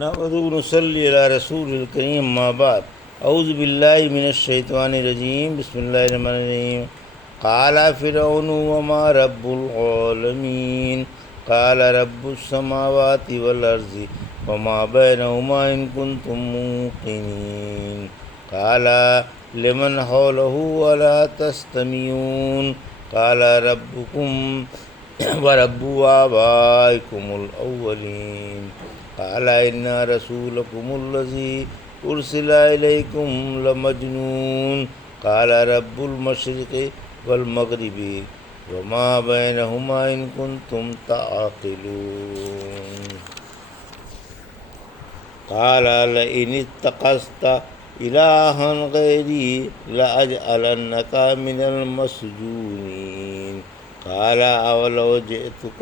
نحمده ونصلي على رسول الكريم ما بعد اعوذ باللہ من الشیطان الرجیم بسم اللہ الرحمن الرحیم قال فرعون وما رب العالمین قال رب السماوات والارض وما بینہما ان کنتم موقنین قال لمن حوله الا تستمعون قال ربكم ورب آبائكم الاولین قال إن رسولكم الذي أرسل إليكم لمجنون قال رب المشرق والمغرب وما بينهما إن كنتم تعقلون قال لئن اتخذت إلها غيري لأجعلنك من المسجونين قال أولو جئتك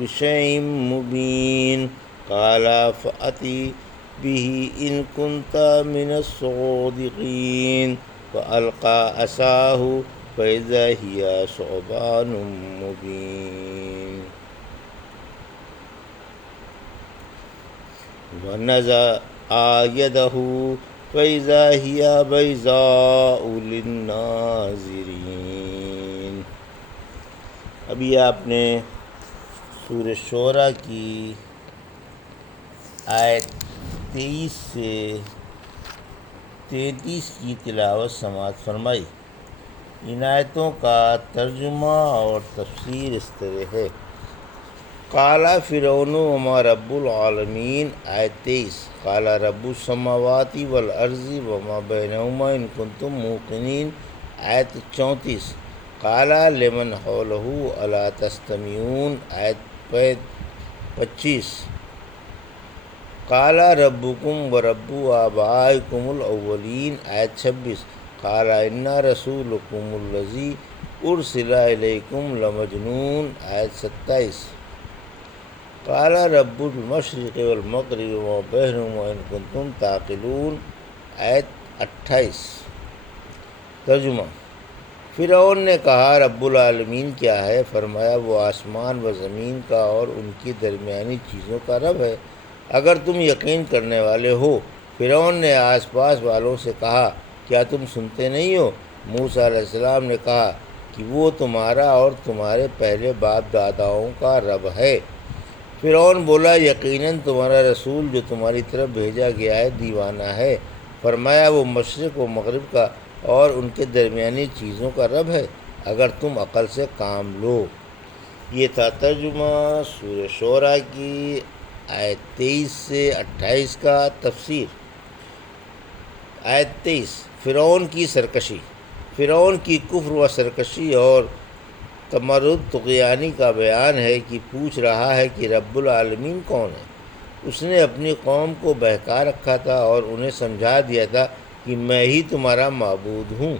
بشيء مبين قال فأتي به إن كنت من الصادقين فألقى عصاه فإذا هي ثعبان مبين ونزع يده فإذا هي بيضاء للناظرين۔ ابھی آپ نے سورہ شعراء کی آیت 23 سے 33 کی تلاوت سماعت فرمائی۔ ان آیتوں کا ترجمہ اور تفسیر اس طرح ہے۔ قال فرعون وما رب العالمین آیت 23، قال رب السماوات والارض وما بینہما ان کنتم موقنین آیت 34، قال لمن حولہ الا تستمعون آیت 25، قال ربکم ورب آبائکم الاولین آیت 26، قال ان رسولکم الذی ارسل الیکم لمجنون آیت 27، قال رب المشرق والمغرب وما بینہما ان کنتم تعقلون آیت 28۔ ترجمہ: فرعون نے کہا رب العالمین کیا ہے؟ فرمایا وہ آسمان و زمین کا اور ان کی درمیانی چیزوں کا رب ہے اگر تم یقین کرنے والے ہو۔ فرعون نے آس پاس والوں سے کہا کیا تم سنتے نہیں ہو؟ موسیٰ علیہ السلام نے کہا کہ وہ تمہارا اور تمہارے پہلے باپ داداؤں کا رب ہے۔ فرعون بولا یقیناً تمہارا رسول جو تمہاری طرف بھیجا گیا ہے دیوانہ ہے۔ فرمایا وہ مشرق و مغرب کا اور ان کے درمیانی چیزوں کا رب ہے اگر تم عقل سے کام لو۔ یہ تھا ترجمہ سورہ شعراء کی آیت 23 سے 28 کا تفسیر۔ آیت 23، فرعون کی سرکشی۔ فرعون کی کفر و سرکشی اور تمرد طغیانی کا بیان ہے کہ پوچھ رہا ہے کہ رب العالمین کون ہے۔ اس نے اپنی قوم کو بہکا رکھا تھا اور انہیں سمجھا دیا تھا کہ میں ہی تمہارا معبود ہوں۔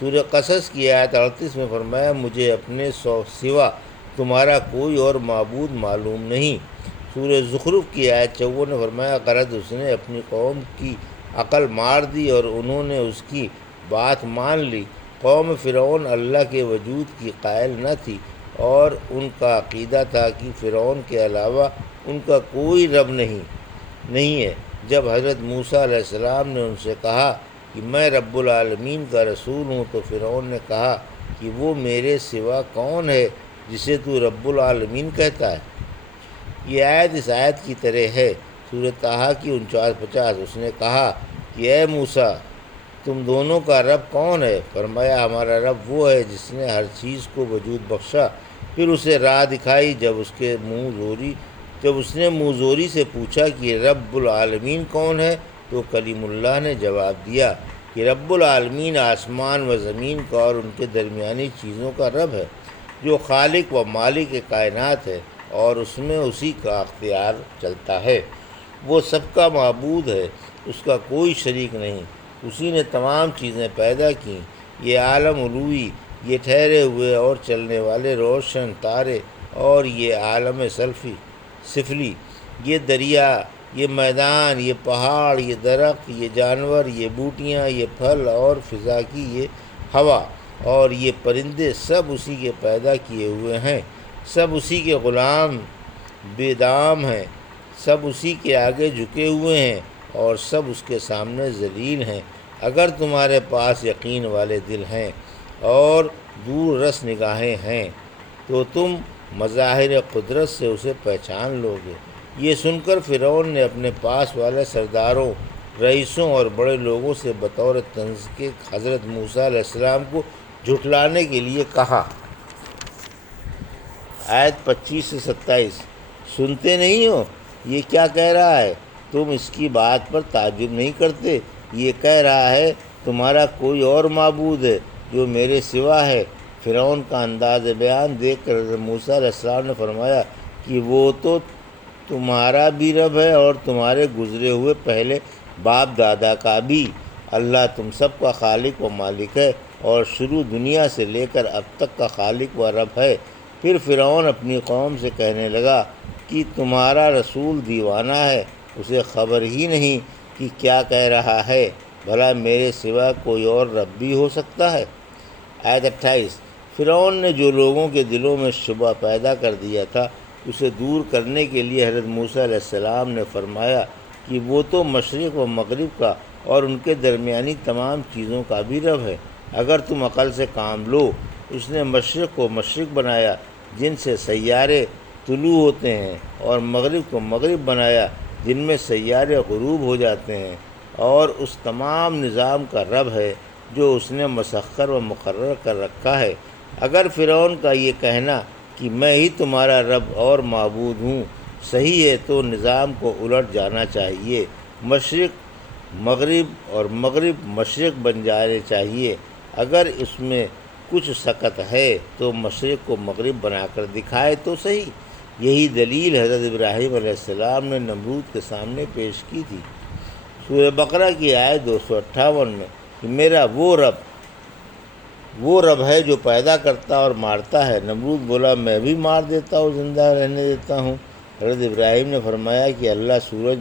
سورہ قصص کی آیت 38 میں فرمایا مجھے اپنے سوا تمہارا کوئی اور معبود معلوم نہیں۔ سورہ زخرف کی آیت 54 نے فرمایا غرض اس نے اپنی قوم کی عقل مار دی اور انہوں نے اس کی بات مان لی۔ قوم فرعون اللہ کے وجود کی قائل نہ تھی اور ان کا عقیدہ تھا کہ فرعون کے علاوہ ان کا کوئی رب نہیں ہے۔ جب حضرت موسیٰ علیہ السلام نے ان سے کہا کہ میں رب العالمین کا رسول ہوں تو فرعون نے کہا کہ وہ میرے سوا کون ہے جسے تو رب العالمین کہتا ہے؟ یہ آیت اس آیت کی طرح ہے۔ سورہ طٰہٰ کی 49-50۔ اس نے کہا کہ اے موسیٰ تم دونوں کا رب کون ہے؟ فرمایا ہمارا رب وہ ہے جس نے ہر چیز کو وجود بخشا پھر اسے راہ دکھائی۔ جب اس نے منہ زوری سے پوچھا کہ رب العالمین کون ہے تو کلیم اللہ نے جواب دیا کہ رب العالمین آسمان و زمین کا اور ان کے درمیانی چیزوں کا رب ہے جو خالق و مالک کائنات ہے اور اس میں اسی کا اختیار چلتا ہے۔ وہ سب کا معبود ہے، اس کا کوئی شریک نہیں، اسی نے تمام چیزیں پیدا کیں۔ یہ عالم علوی، یہ ٹھہرے ہوئے اور چلنے والے روشن تارے اور یہ عالم سفلی، یہ دریا، یہ میدان، یہ پہاڑ، یہ درخت، یہ جانور، یہ بوٹیاں، یہ پھل اور فضا کی یہ ہوا اور یہ پرندے سب اسی کے پیدا کیے ہوئے ہیں، سب اسی کے غلام بے دام ہیں، سب اسی کے آگے جھکے ہوئے ہیں اور سب اس کے سامنے ذلیل ہیں۔ اگر تمہارے پاس یقین والے دل ہیں اور دور رس نگاہیں ہیں تو تم مظاہر قدرت سے اسے پہچان لو گے۔ یہ سن کر فرعون نے اپنے پاس والے سرداروں، رئیسوں اور بڑے لوگوں سے بطور طنز کے حضرت موسیٰ علیہ السلام کو جھٹلانے کے لیے کہا۔ آیت 25 سے 27۔ سنتے نہیں ہو یہ کیا کہہ رہا ہے؟ تم اس کی بات پر تعجب نہیں کرتے؟ یہ کہہ رہا ہے تمہارا کوئی اور معبود ہے جو میرے سوا ہے۔ فرعون کا انداز بیان دیکھ کر حضرت موسیٰ علیہ السلام نے فرمایا کہ وہ تو تمہارا بھی رب ہے اور تمہارے گزرے ہوئے پہلے باپ دادا کا بھی۔ اللہ تم سب کا خالق و مالک ہے اور شروع دنیا سے لے کر اب تک کا خالق و رب ہے۔ پھر فرعون اپنی قوم سے کہنے لگا کہ تمہارا رسول دیوانہ ہے، اسے خبر ہی نہیں کہ کیا کہہ رہا ہے، بھلا میرے سوا کوئی اور رب بھی ہو سکتا ہے۔ آیت 28۔ فرعون نے جو لوگوں کے دلوں میں شبہ پیدا کر دیا تھا اسے دور کرنے کے لیے حضرت موسیٰ علیہ السلام نے فرمایا کہ وہ تو مشرق و مغرب کا اور ان کے درمیانی تمام چیزوں کا بھی رب ہے۔ اگر تم عقل سے کام لو، اس نے مشرق کو مشرق بنایا جن سے سیارے طلوع ہوتے ہیں، اور مغرب کو مغرب بنایا جن میں سیارے غروب ہو جاتے ہیں، اور اس تمام نظام کا رب ہے جو اس نے مسخر و مقرر کر رکھا ہے۔ اگر فرعون کا یہ کہنا کہ میں ہی تمہارا رب اور معبود ہوں صحیح ہے تو نظام کو الٹ جانا چاہیے، مشرق مغرب اور مغرب مشرق بن جانے چاہیے۔ اگر اس میں کچھ سکت ہے تو مشرق کو مغرب بنا کر دکھائے تو صحیح۔ یہی دلیل حضرت ابراہیم علیہ السلام نے نمرود کے سامنے پیش کی تھی۔ سورہ بقرہ کی آیت 258 میں کہ میرا وہ رب ہے جو پیدا کرتا اور مارتا ہے۔ نمرود بولا میں بھی مار دیتا اور زندہ رہنے دیتا ہوں۔ حضرت ابراہیم نے فرمایا کہ اللہ سورج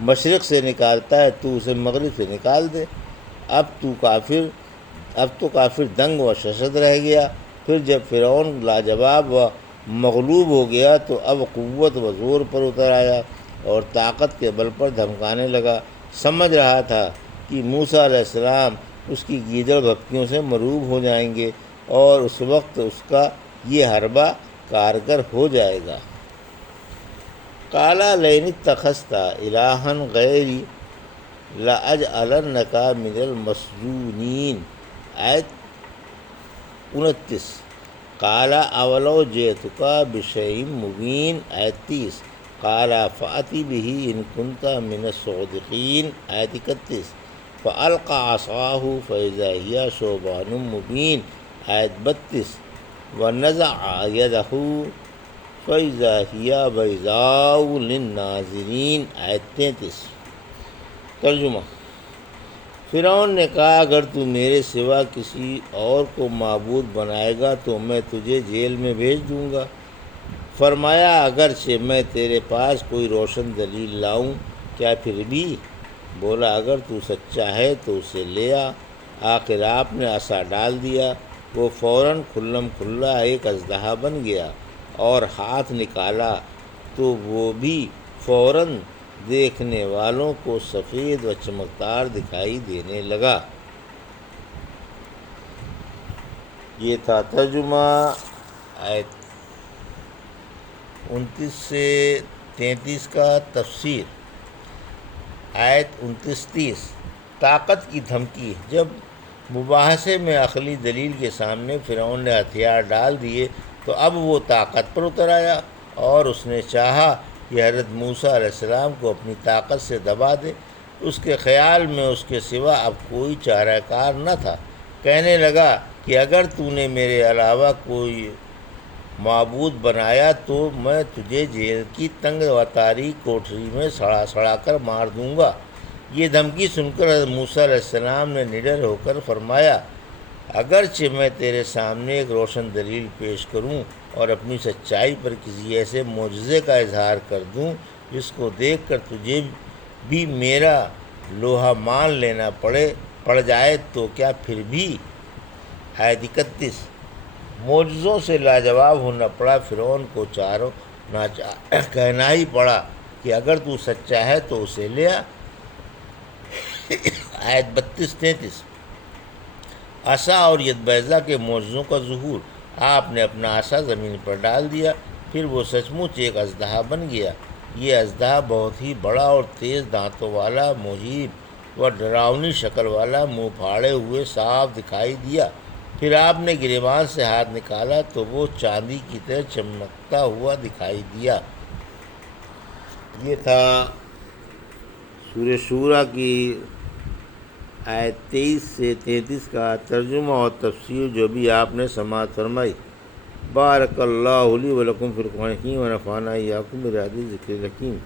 مشرق سے نکالتا ہے، تو اسے مغرب سے نکال دے۔ اب تو کافر دنگ و ششد رہ گیا۔ پھر جب فرعون لاجواب و مغلوب ہو گیا تو اب قوت و زور پر اتر آیا اور طاقت کے بل پر دھمکانے لگا۔ سمجھ رہا تھا کہ موسیٰ علیہ السلام اس کی گیدڑ بھپکیوں سے مروب ہو جائیں گے اور اس وقت اس کا یہ حربہ کارگر ہو جائے گا۔ قال لئن اتخذت الہا غیری لأجعلنک من المسجونین۔ آیت 29۔ قال اولو جئتک بشیء مبین۔ آیت 30۔ قال فأت بہ ان کنت من الصادقین۔ آیت 31۔ فألقى عصاه فإذا هي ثعبان مبین۔ آیت 32۔ ونزع يده فإذا هي بيضاء للناظرین۔ آیت 33۔ ترجمہ۔ فرعون نے کہا اگر تو میرے سوا کسی اور کو معبود بنائے گا تو میں تجھے جیل میں بھیج دوں گا۔ فرمایا اگرچہ میں تیرے پاس کوئی روشن دلیل لاؤں کیا پھر بھی؟ بولا اگر تو سچا ہے تو اسے لے آ۔ آخر آپ نے عصا ڈال دیا، وہ فوراً کھلم کھلا ایک اژدہا بن گیا، اور ہاتھ نکالا تو وہ بھی فوراً دیکھنے والوں کو سفید و چمکدار دکھائی دینے لگا۔ یہ تھا ترجمہ۔ آیت 29 سے 33 کا تفسیر۔ آیت 29-30۔ طاقت کی دھمکی۔ جب مباحثے میں عقلی دلیل کے سامنے فرعون نے ہتھیار ڈال دیے تو اب وہ طاقت پر اتر آیا اور اس نے چاہا کہ حضرت موسیٰ علیہ السلام کو اپنی طاقت سے دبا دے۔ اس کے خیال میں اس کے سوا اب کوئی چارہ کار نہ تھا۔ کہنے لگا کہ اگر تو نے میرے علاوہ کوئی معبود بنایا تو میں تجھے جیل کی تنگ و تاریک کوٹری میں سڑا سڑا کر مار دوں گا۔ یہ دھمکی سن کر حضرت موسیٰ علیہ السلام نے نڈر ہو کر فرمایا اگرچہ میں تیرے سامنے ایک روشن دلیل پیش کروں اور اپنی سچائی پر کسی ایسے معجزے کا اظہار کر دوں جس کو دیکھ کر تجھے بھی میرا لوہا مان لینا پڑ جائے تو کیا پھر بھی؟ آیت 31۔ معجزوں سے لاجواب ہونا پڑا۔ فرعون کو چاروں کہنا ہی پڑا کہ اگر تو سچا ہے تو اسے لے آ۔ آیت 32-33 عصا اور ید بیضا کے معجزوں کا ظہور۔ آپ نے اپنا عصا زمین پر ڈال دیا، پھر وہ سچ مچ ایک اژدہا بن گیا۔ یہ اژدہا بہت ہی بڑا اور تیز دانتوں والا، مہیب و ڈراؤنی شکل والا، منہ پھاڑے ہوئے صاف دکھائی دیا۔ پھر آپ نے گریبان سے ہاتھ نکالا تو وہ چاندی کی طرح چمکتا ہوا دکھائی دیا۔ یہ تھا سورہ شورا کی آیت 23 سے 33 کا ترجمہ اور تفسیر جو بھی آپ نے سماعت فرمائی۔ بارک اللہ لی و لکم فی القرآن الحکیم و نفعنی وایاکم بہادی ذکر الحکیم۔